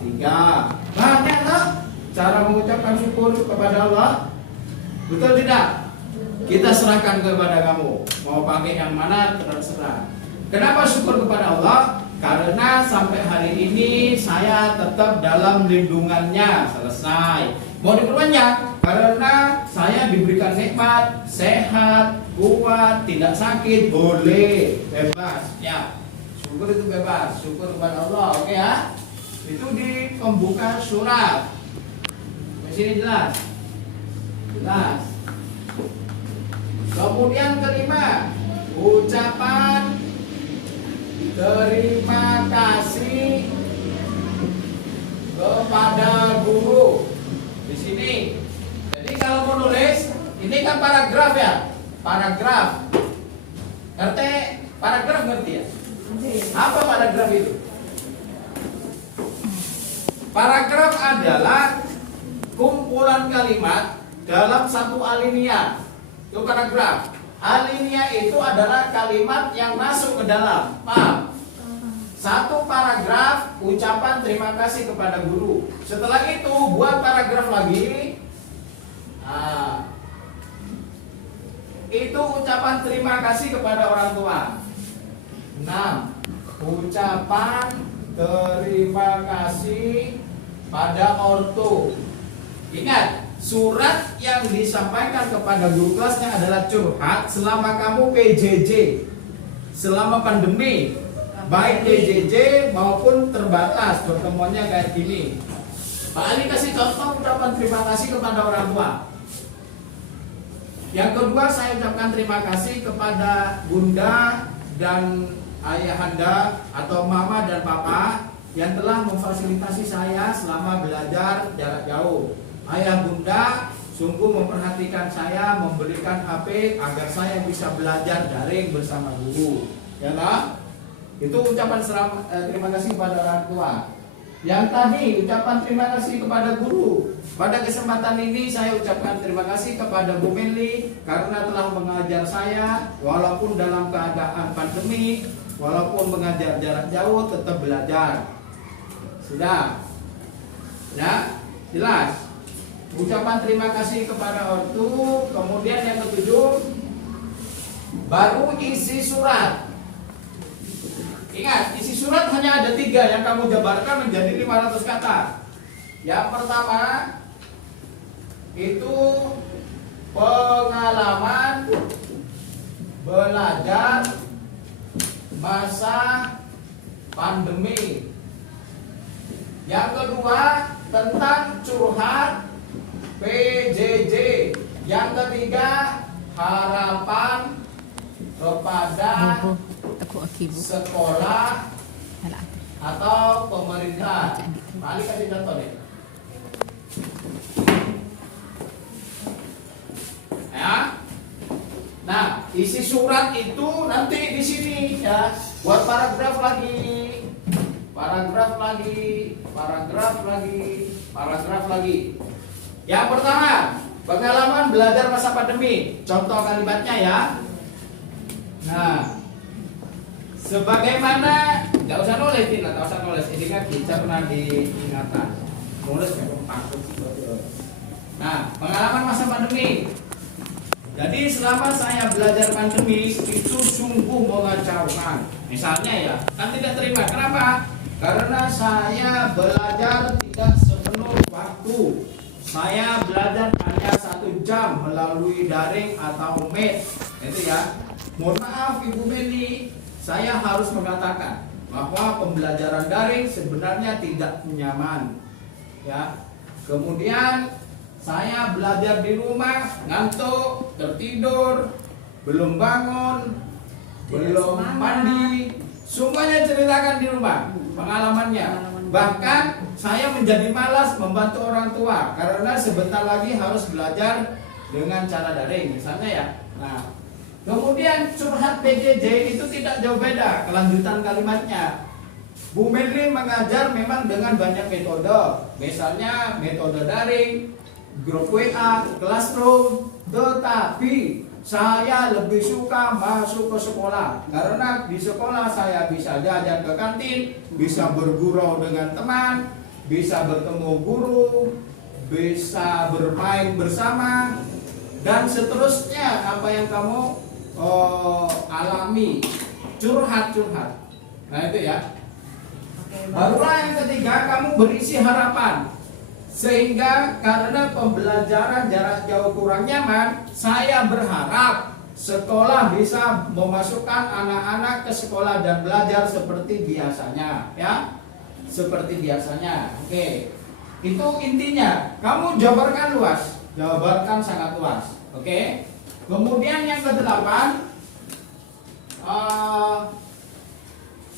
3. Banyak tak cara mengucapkan syukur kepada Allah? Betul tidak? Kita serahkan kepada kamu. Mau pakai yang mana terserah. Kenapa syukur kepada Allah? Karena sampai hari ini saya tetap dalam lindungannya. Selesai. Mau diperpanjang? Karena saya diberikan nikmat, sehat, kuat, tidak sakit, boleh, bebas. Ya, syukur itu bebas. Syukur kepada Allah, oke ya? Itu di pembuka surat. Di sini jelas. Jelas. Kemudian kelima, ucapan terima kasih kepada guru. Di sini. Jadi kalau mau nulis, ini kan paragraf ya. Paragraf. Paragraf ngerti ya? Apa paragraf itu? Paragraf adalah kumpulan kalimat dalam satu alinea. Itu paragraf. Alinea itu adalah kalimat yang masuk ke dalam. Paham? Satu paragraf ucapan terima kasih kepada guru. Setelah itu buat paragraf lagi. Nah, itu ucapan terima kasih kepada orang tua. 6. Ucapan terima kasih pada ortu. Ingat, surat yang disampaikan kepada guru kelasnya adalah curhat selama kamu PJJ, selama pandemi, baik PJJ maupun terbatas pertemuannya kayak gini. Pak Ali kasih contoh ucapan terima kasih kepada orang tua. Yang kedua, saya ucapkan terima kasih kepada bunda dan ayahanda atau mama dan papa yang telah memfasilitasi saya selama belajar jarak jauh. Ayah bunda sungguh memperhatikan saya, memberikan HP agar saya bisa belajar daring bersama guru. Ya lah? Itu ucapan terima kasih kepada orang tua. Yang tadi ucapan terima kasih kepada guru. Pada kesempatan ini saya ucapkan terima kasih kepada Bu Meli karena telah mengajar saya walaupun dalam keadaan pandemi, walaupun mengajar jarak jauh tetap belajar. Sudah? Ya? Jelas? Ucapan terima kasih kepada ortu. Kemudian yang ketujuh, baru isi surat. Ingat, isi surat hanya ada 3 yang kamu jabarkan menjadi 500 kata. Yang pertama itu pengalaman belajar masa pandemi. Yang kedua tentang curhat PJJ. Yang ketiga harapan kepada sekolah atau pemerintah. Mari kasih contoh deh. Ya. Nah, isi surat itu nanti di sini ya. Buat paragraf lagi. Paragraf lagi, paragraf lagi, paragraf lagi. Yang pertama, pengalaman belajar masa pandemi. Contoh kalimatnya ya. Nah, sebagaimana, nggak usah nulis, nggak usah nulis. Ini kan bisa pernah diingatan. Nulis memang takut. Nah, pengalaman masa pandemi. Jadi selama saya belajar pandemi itu sungguh mengacaukan. Misalnya ya, kan tidak terima. Kenapa? Karena saya belajar tidak sepenuh waktu. Saya belajar hanya 1 jam melalui daring atau Meet. Itu ya. Mohon maaf Ibu Meli, saya harus mengatakan bahwa pembelajaran daring sebenarnya tidak nyaman. Ya. Kemudian saya belajar di rumah, ngantuk, tertidur, belum bangun, belum mandi, semuanya ceritakan di rumah pengalamannya. Bahkan saya menjadi malas membantu orang tua karena sebentar lagi harus belajar dengan cara daring, misalnya ya. Nah, kemudian curhat PJJ itu tidak jauh beda kelanjutan kalimatnya. Bu Mendri mengajar memang dengan banyak metode, misalnya metode daring, grup WA, classroom, tetapi saya lebih suka masuk ke sekolah karena di sekolah saya bisa jajan ke kantin, bisa bergurau dengan teman, bisa bertemu guru, bisa bermain bersama, dan seterusnya apa yang kamu alami, curhat-curhat. Nah itu ya. Barulah yang ketiga, kamu berisi harapan. Sehingga karena pembelajaran jarak jauh kurang nyaman, saya berharap sekolah bisa memasukkan anak-anak ke sekolah dan belajar seperti biasanya, ya. Seperti biasanya. Oke. Itu intinya. Kamu jabarkan luas, jabarkan sangat luas. Oke. Kemudian yang kedelapan,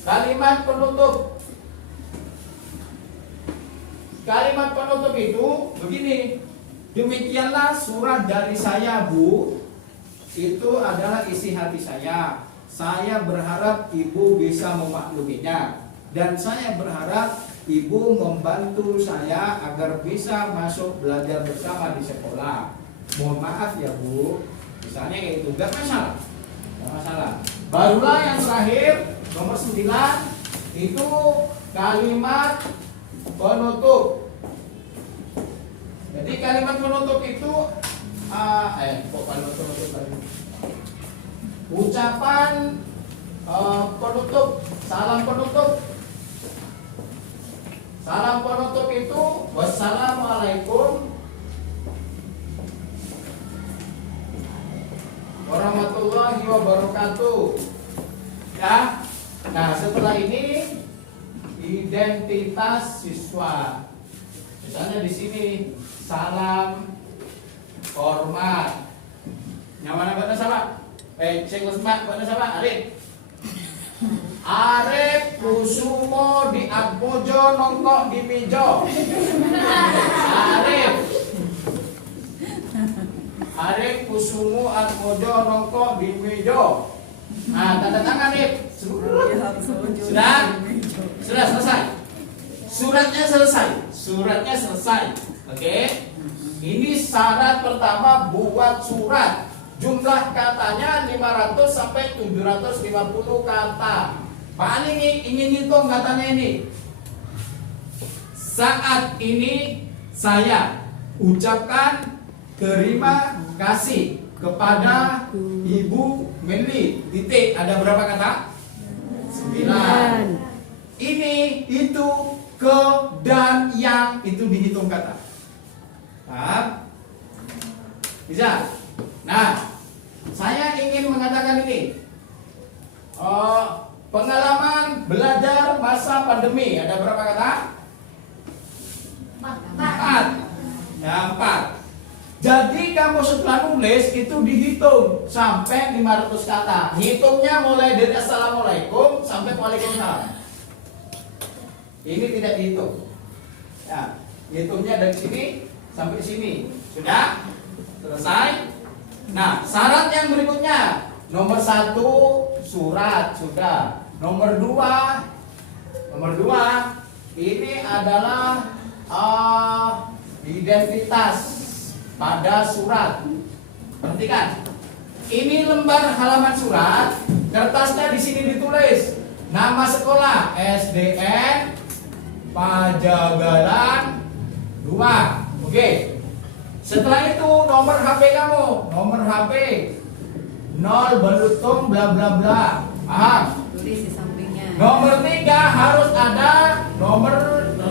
kalimat penutup. Kalimat penutup itu begini. Demikianlah surat dari saya, Bu. Itu adalah isi hati saya. Saya berharap Ibu bisa memakluminya. Dan saya berharap Ibu membantu saya agar bisa masuk belajar bersama di sekolah. Mohon maaf ya, Bu. Misalnya kayak itu, gak masalah. Gak masalah. Barulah yang terakhir, nomor 9, itu kalimat penutup. Jadi kalimat penutup itu ucapan penutup, salam penutup. Salam penutup itu wassalamualaikum warahmatullahi wabarakatuh. Ya. Nah, setelah ini identitas siswa. Misalnya di sini salam hormat. Nyaman apa sama? Cek lesmak apa sama? Arif. Arif Kusumo di Atmojo nongkok di Mijo. Arif Kusumo Atmojo nongkok di Mijo. Nah, tanda tangan Arif. Sudah selesai. Suratnya selesai. Oke. Ini syarat pertama buat surat. Jumlah katanya 500 sampai 750 kata. Pak Ali ingin hitung katanya ini. Saat ini saya ucapkan terima kasih kepada Ibu Menli. Titik. Ada berapa kata? 9. Ini, itu, ke, dan, yang. Itu dihitung kata. Paham? Bisa? Nah, saya ingin mengatakan ini. Pengalaman belajar masa pandemi. Ada berapa kata? 4. Ya, 4. Jadi kamu setelah nulis itu dihitung sampai 500 kata. Hitungnya mulai dari assalamualaikum sampai waalaikumsalam. Ini tidak dihitung. Ya, hitungnya dari sini sampai sini. Sudah? Selesai? Nah, syarat yang berikutnya. Nomor 1 surat sudah. Nomor 2 ini adalah identitas pada surat. Perhatikan. Ini lembar halaman surat. Kertasnya di sini ditulis nama sekolah SDN Pajagalan 2. Oke. Setelah itu nomor HP kamu, nomor HP 0 Belutung bla bla bla. Paham? Tulis di sampingnya. Nomor 3 harus ada nomor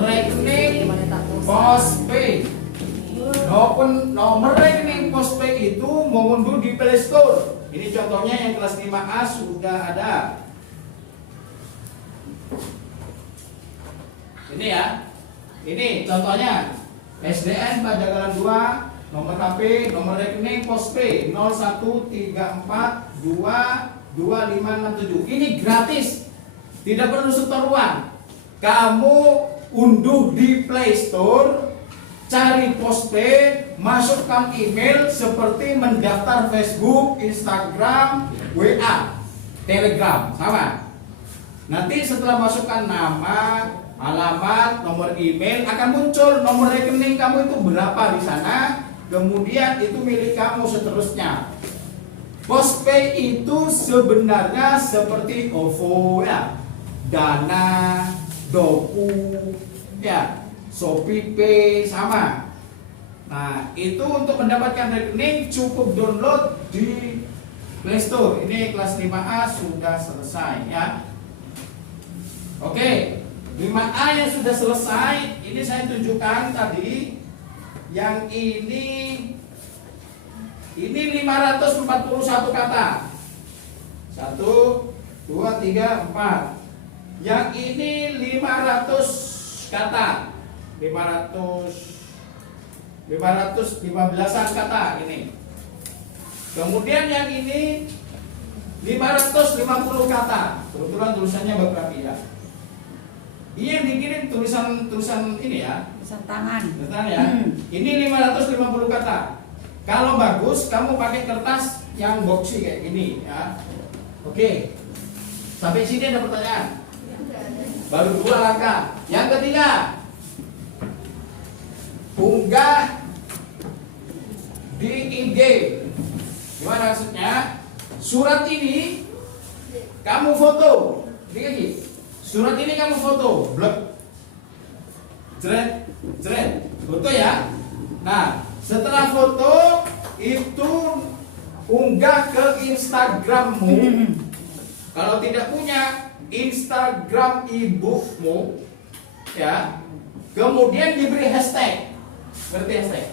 rekening postpay. Maupun nomor rekening postpay itu mengunduh di Play Store. Ini contohnya yang kelas 5A sudah ada. Ini ya. Ini contohnya. SDN Pajagalan 2, nomor HP, nomor rekening postpay 0134222567. Ini gratis. Tidak perlu setor uang. Kamu unduh di Play Store, cari postpay, masukkan email seperti mendaftar Facebook, Instagram, WA, Telegram, sama. Nanti setelah masukkan nama, alamat, nomor email, akan muncul nomor rekening kamu itu berapa di sana. Kemudian itu milik kamu seterusnya. Postpay itu sebenarnya seperti OVO ya, Dana, Doku, ya. Shopee Pay sama. Nah, itu untuk mendapatkan rekening cukup download di Play Store. Ini kelas 5A sudah selesai ya. Oke, 5A yang sudah selesai, ini saya tunjukkan tadi. Yang ini 541 kata. 1, 2, 3, 4. Yang ini 500 kata. 515-an kata ini. Kemudian yang ini 550 kata. Kebetulan tulisannya berapa ya? Ini yang dikirim tulisan ini ya. Tulisan tangan. Tulisan ya. Ini 550 kata. Kalau bagus kamu pakai kertas yang boxy kayak gini ya. Oke. Sampai sini ada pertanyaan? Baru 2 langkah. Yang ketiga, unggah di IG. Gimana maksudnya? Surat ini kamu foto. Begini. Surat ini kamu foto, blok. Jret, jret. Foto ya. Nah, setelah foto itu unggah ke Instagrammu. Kalau tidak punya Instagram ibumu, ya, kemudian diberi hashtag. Ngerti hashtag?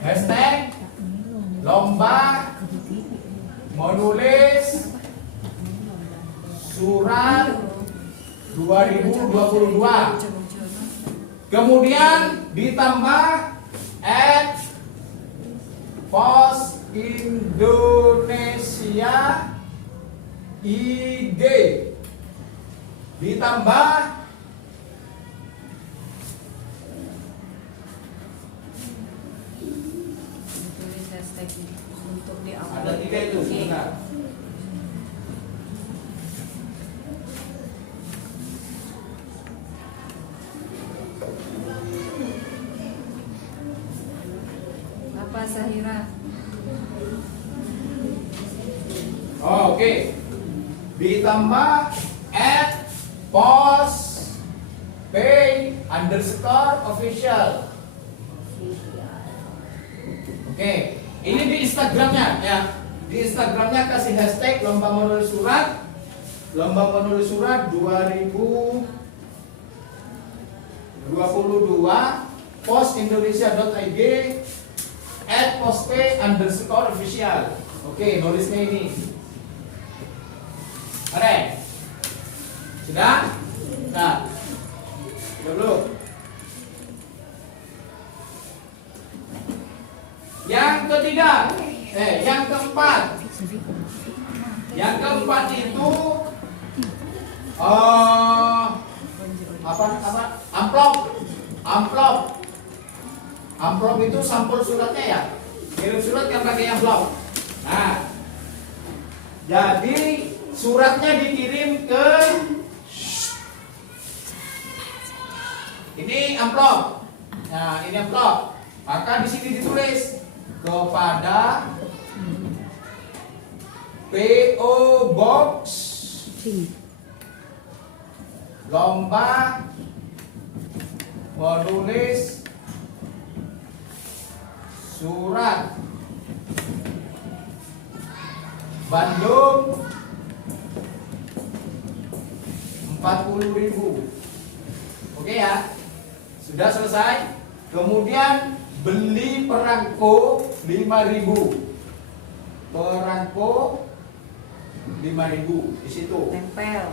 Hashtag lomba menulis surat 2022. Kemudian ditambah @pos Indonesia IG, ditambah Tulis hashtag untuk di awal. ada 3 itu. Benar. Apa Sahira? Oh, oke. Ditambah @pos pay_official. Oke, ini di Instagramnya ya. Di Instagramnya kasih hashtag lomba menulis surat 2022 posindonesia.id @pospay_official. Oke, nulisnya ini. Oke. Sudah? Nah. Sudah belum? Yang ketiga, yang keempat. Yang keempat itu amplop itu sampul suratnya ya. Kirim surat kan pakai amplop. Nah, jadi suratnya dikirim ke ini amplop. Nah, ini amplop. Maka di sini ditulis kepada PO Box lomba menulis surat Bandung 40.000. Oke ya. Sudah selesai. Kemudian beli perangko 5.000. Perangko 5.000 di situ. Tempel.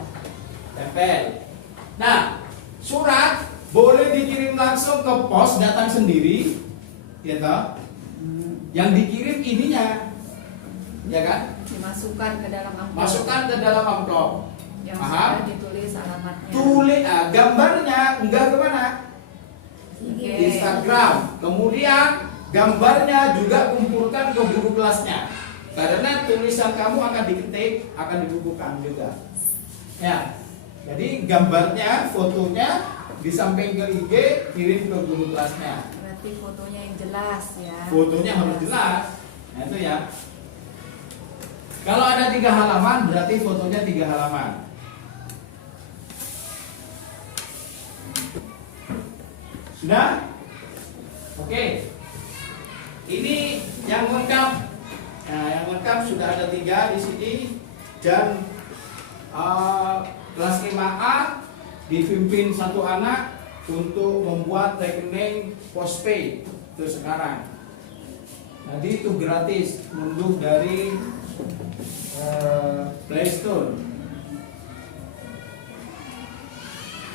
Nah, surat boleh dikirim langsung ke pos, datang sendiri, ya toh? Yang dikirim ininya, ya kan? Dimasukkan ke dalam amplop. Masukkan ke dalam amplop. Yang Paham? sudah ditulis alamatnya. Tulis, gambarnya enggak kemana? Oke. Instagram. Kemudian gambarnya juga kumpulkan ke guru kelasnya. Karena tulisan kamu akan diketik, akan dibukukan juga. Ya. Jadi gambarnya, fotonya disamping ke IG, kirim ke guru kelasnya. Berarti fotonya yang jelas ya. Fotonya harus jelas. Nah itu ya. Kalau ada 3 halaman, berarti fotonya 3 halaman. Sudah? Oke. Ini yang lengkap. Nah, yang lengkap sudah ada 3 di sini dan kelas 5A dipimpin satu anak untuk membuat rekening postpay itu sekarang. Jadi itu gratis, unduh dari Play Store.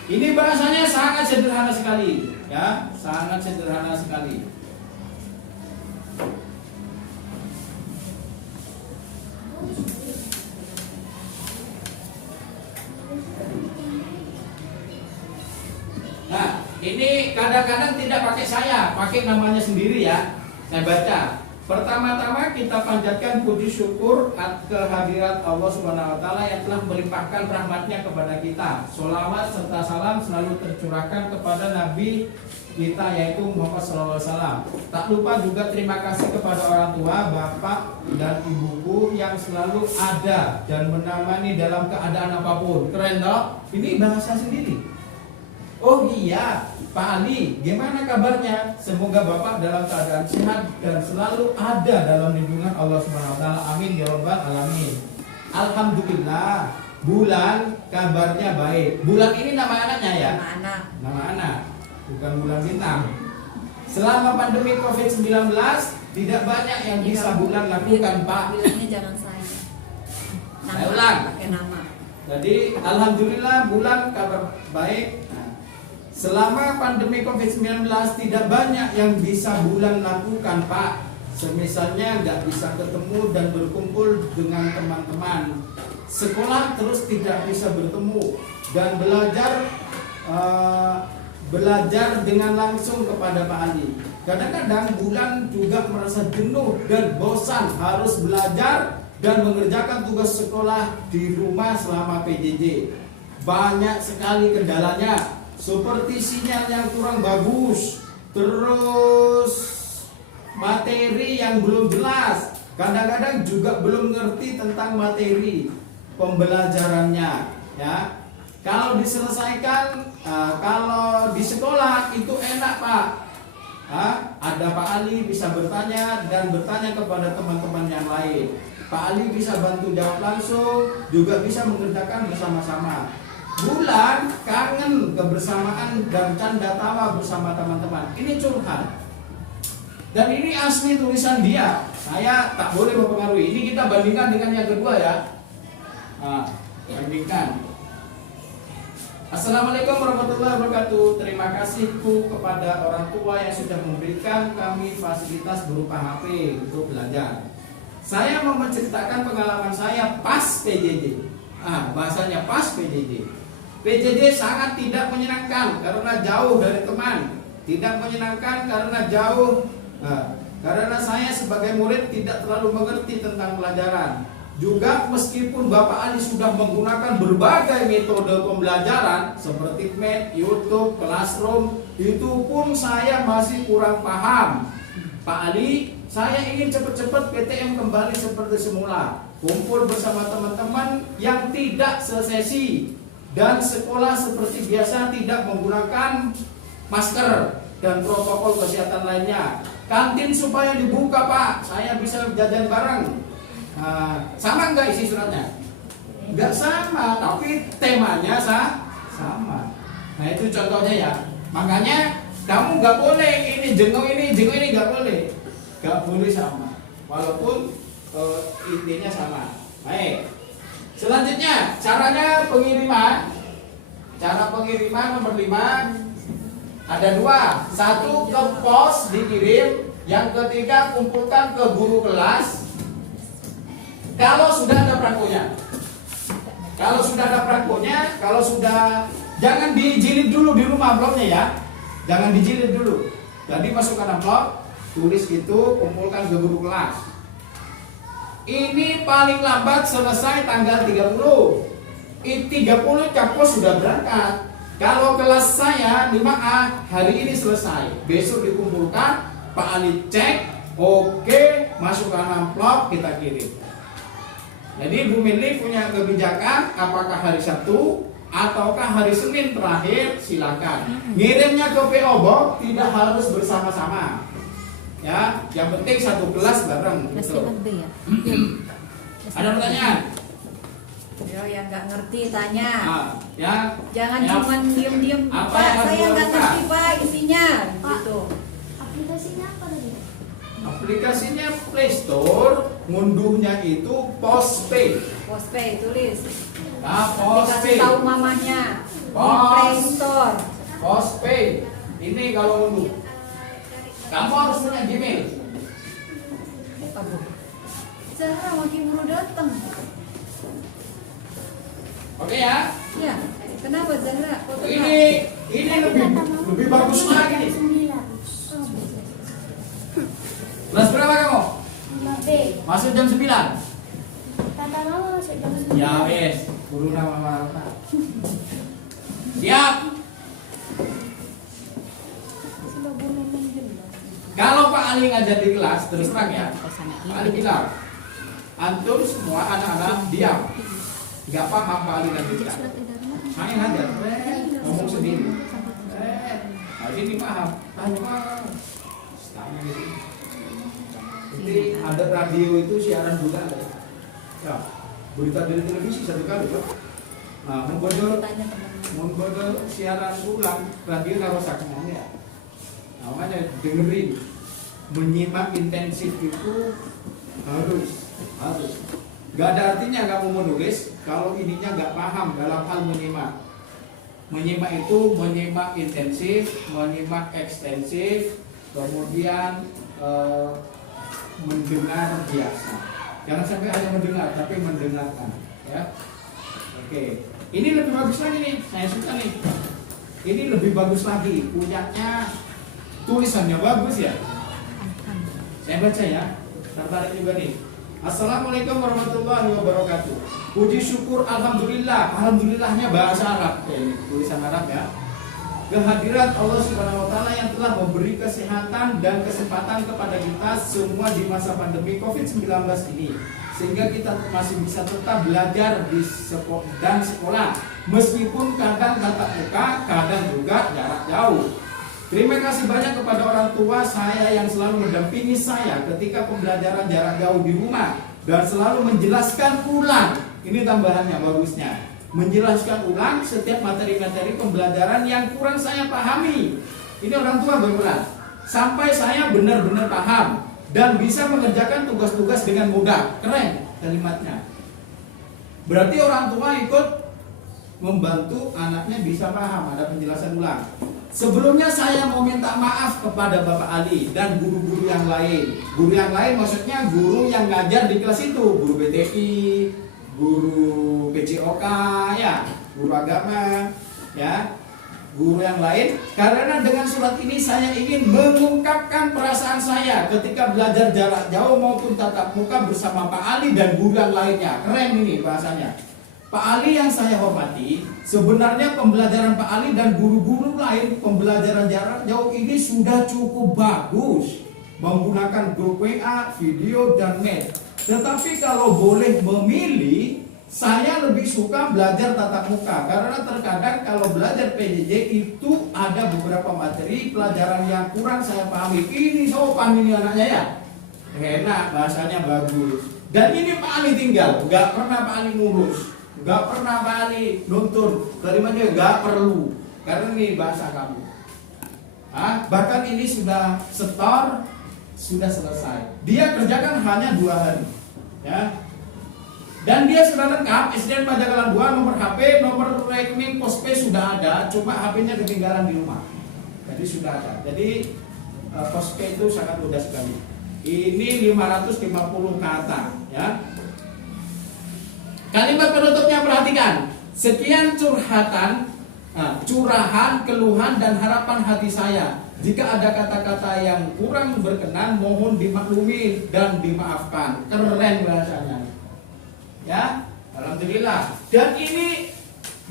Ini bahasanya sangat sederhana sekali, ya, sangat sederhana sekali. Nah, ini kadang-kadang tidak pakai saya, pakai namanya sendiri ya. Saya baca. Pertama-tama kita panjatkan puji syukur kehadirat Allah Subhanahu wa taala yang telah melimpahkan rahmatnya kepada kita. Sholawat serta salam selalu tercurahkan kepada Nabi kita yaitu Muhammad SAW. Tak lupa juga terima kasih kepada orang tua, bapak dan ibuku yang selalu ada dan menemani dalam keadaan apapun. Keren toh? Ini bahasa sendiri. Oh iya, Pak Ali, gimana kabarnya? Semoga Bapak dalam keadaan sehat dan selalu ada dalam lindungan Allah Subhanahu wa taala. Amin ya rabbal alamin. Alhamdulillah, Bulan kabarnya baik. Bulan ini nama anaknya ya? Nama anak. Nama anak, bukan bulan bintang. Selama pandemi Covid-19 tidak banyak yang bisa Bulan lakukan, Pak. Bilangnya jangan saya. Saya ulang. Pakai nama. Jadi alhamdulillah Bulan kabar baik. Selama pandemi Covid-19 tidak banyak yang bisa Bulan lakukan, Pak. Semisalnya nggak bisa ketemu dan berkumpul dengan teman-teman. Sekolah terus tidak bisa bertemu dan belajar dengan langsung kepada Pak Ali. Kadang-kadang Bulan juga merasa jenuh dan bosan harus belajar dan mengerjakan tugas sekolah di rumah selama PJJ. Banyak sekali kendalanya. Seperti sinyal yang kurang bagus, terus materi yang belum jelas, kadang-kadang juga belum ngerti tentang materi pembelajarannya, ya. Kalau diselesaikan, kalau di sekolah itu enak, Pak. Ada Pak Ali bisa bertanya dan bertanya kepada teman-teman yang lain. Pak Ali bisa bantu jawab langsung, juga bisa mengerjakan bersama-sama. Bulan kangen kebersamaan dan canda tawa bersama teman-teman. Ini curhat. Dan ini asli tulisan dia. Saya tak boleh mempengaruhi. Ini kita bandingkan dengan yang kedua ya. Bandingkan. Assalamualaikum warahmatullahi wabarakatuh. Terima kasihku kepada orang tua yang sudah memberikan kami fasilitas berupa HP untuk belajar. Saya mau menceritakan pengalaman saya pas PJJ. Bahasanya pas PJJ. PJJ sangat tidak menyenangkan karena jauh dari teman, tidak menyenangkan karena jauh, karena saya sebagai murid tidak terlalu mengerti tentang pelajaran. Juga meskipun Bapak Ali sudah menggunakan berbagai metode pembelajaran seperti Math, YouTube, Classroom, itu pun saya masih kurang paham. Pak Ali, saya ingin cepat-cepat PTM kembali seperti semula, kumpul bersama teman-teman yang tidak sesesi. Dan sekolah seperti biasa tidak menggunakan masker dan protokol kesehatan lainnya. Kantin supaya dibuka, Pak. Saya bisa jajan bareng. Sama nggak isi suratnya? Nggak sama, tapi temanya sama. Nah itu contohnya ya. Makanya kamu nggak boleh ini jenguk ini nggak boleh. Nggak boleh sama. Walaupun intinya sama. Baik. Selanjutnya, caranya pengiriman. Cara pengiriman nomor 5 ada 2. 1 ke pos dikirim, yang ketiga kumpulkan ke guru kelas. Kalau sudah ada perangkonya. Kalau sudah jangan dijilid dulu di rumah amplopnya ya. Jangan dijilid dulu. Jadi masukkan amplop, tulis gitu, kumpulkan ke guru kelas. Ini paling lambat selesai tanggal 30. 30 Kapos sudah berangkat. Kalau kelas saya 5A hari ini selesai. Besok dikumpulkan, Pak Ali cek, oke, masukkan amplop, kita kirim. Jadi Bu Mili punya kebijakan apakah hari Sabtu ataukah hari Senin terakhir, silakan. Ngirimnya ke PO Box tidak harus bersama-sama. Ya, yang penting satu kelas bareng gitu. Ada pertanyaan? Yo, yang nggak ngerti tanya. Nah, ya. Jangan Ya. cuma diem-diem. Apa Pak, yang harus saya nggak dilakukan? ngerti Pak isinya. Pak. Gitu. Aplikasinya apa tadi? Aplikasinya Play Store, ngunduhnya itu Postpay. Postpay tulis. Nah, Dikasih Postpay. tahu mamanya di Post. Play Store. Postpay. Ini kalau ngunduh. Kamu harus punya Gmail. Apa bu? Zahra makin buru datang. Oke ya. Ya, kenapa Zahra? Kok telat? Ini lebih bagus lagi nih. 9. Kelas berapa kamu? 5B. Masuk jam 9. Kata mama masuk jam 9. Ya wes, guru nama apa? Siap. Sudah boleh menjelas. Kalau Pak Ali ngajar di kelas, terus terang ya. Pak Ali bilang, antum semua anak-anak diam. Gak paham Pak Ali ngajar di kelas. Saya ngajar, ngomong sendiri. Nah ini paham. Paham. Setanya gitu. Jadi ada radio itu siaran juga ada. Ya, berita dari televisi satu kali tuh. Nah, membodol Tanya teman. membodol siaran ulang radio nggak rusak ngomongnya. Nah, makanya dengerin, menyimak intensif itu harus. Gak ada artinya kamu menulis kalau ininya nggak paham dalam hal menyimak. Menyimak itu menyimak intensif, menyimak ekstensif, kemudian mendengar biasa. Jangan sampai hanya mendengar, tapi mendengarkan. Ya, oke. Ini lebih bagus lagi nih, saya suka nih. Ini lebih bagus lagi, punyanya tulisannya bagus ya. Saya baca ya, tertarik juga nih. Assalamualaikum warahmatullahi wabarakatuh. Puji syukur alhamdulillah. Alhamdulillahnya bahasa Arab. Ini tulisan Arab ya. Kehadiran Allah Subhanahu wa taala yang telah memberi kesehatan dan kesempatan kepada kita semua di masa pandemi Covid-19 ini, sehingga kita masih bisa tetap belajar di sekolah meskipun kadang tatap muka, kadang juga jarak jauh. Terima kasih banyak kepada orang tua saya yang selalu mendampingi saya ketika pembelajaran jarak jauh di rumah dan selalu menjelaskan ulang. Ini tambahannya bagusnya. Menjelaskan ulang setiap materi-materi pembelajaran yang kurang saya pahami. Ini orang tua berulang sampai saya benar-benar paham dan bisa mengerjakan tugas-tugas dengan mudah. Keren kalimatnya. Berarti orang tua ikut membantu anaknya bisa paham, ada penjelasan ulang. Sebelumnya saya mau minta maaf kepada Bapak Ali dan guru-guru yang lain. Guru yang lain maksudnya guru yang ngajar di kelas itu, guru BTI, guru PCOK, ya, guru agama, ya, guru yang lain. Karena dengan surat ini saya ingin mengungkapkan perasaan saya ketika belajar jarak jauh maupun tatap muka bersama Pak Ali dan guru yang lainnya. Keren ini bahasanya. Pak Ali yang saya hormati, sebenarnya pembelajaran Pak Ali dan guru-guru lain pembelajaran jarak jauh ini sudah cukup bagus menggunakan grup WA, video, dan mail. Tetapi kalau boleh memilih, saya lebih suka belajar tatap muka karena terkadang kalau belajar PJJ itu ada beberapa materi pelajaran yang kurang saya pahami. Ini sopan ini anaknya ya, enak bahasanya bagus. Dan ini Pak Ali tinggal, nggak pernah Pak Ali ngurus. Gak pernah Pak Ali nuntun, kalimatnya gak perlu, karena ini bahasa kamu. Bahkan ini sudah setor, sudah selesai. Dia kerjakan hanya 2 hari, ya. Dan dia sudah lengkap, SDN Pajagalan 2, nomor HP, nomor rekening Postpay sudah ada, cuma HP-nya ketinggalan di rumah. Jadi sudah ada. Jadi Postpay itu sangat mudah sekali. Ini 550 kata, ya. Kalimat penutupnya perhatikan. Sekian curahan, keluhan dan harapan hati saya. Jika ada kata-kata yang kurang berkenan, mohon dimaklumi dan dimaafkan. Keren bahasanya. Ya, alhamdulillah. Dan ini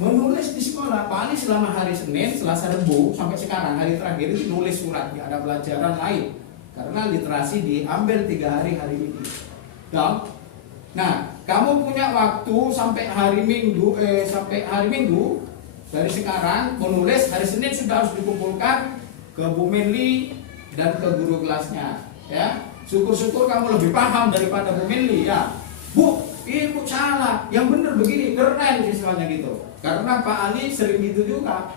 menulis di sekolah. Pak Ali selama hari Senin, Selasa, Rabu sampai sekarang hari terakhir itu nulis surat. Tidak ada pelajaran lain. Karena literasi diambil 3 hari ini. Nah, kamu punya waktu sampai hari Minggu dari sekarang menulis hari Senin sudah harus dikumpulkan ke Bu Menli dan ke guru kelasnya, ya. Syukur-syukur kamu lebih paham daripada Bu Menli, ya. Bu, ibu salah, yang benar begini, keren istilahnya gitu. Karena Pak Ali sering gitu juga,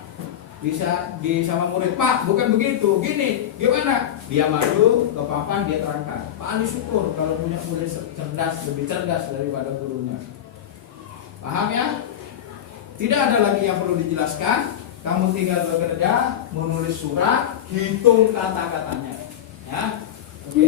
bisa di sama murid, Pak bukan begitu, gini, gimana? Dia malu ke papan, dia terangkan. Pak Ali syukur kalau punya murid cerdas, lebih cerdas daripada gurunya. Paham ya? Tidak ada lagi yang perlu dijelaskan. Kamu tinggal bekerja, menulis surat, hitung kata-katanya. Ya, oke.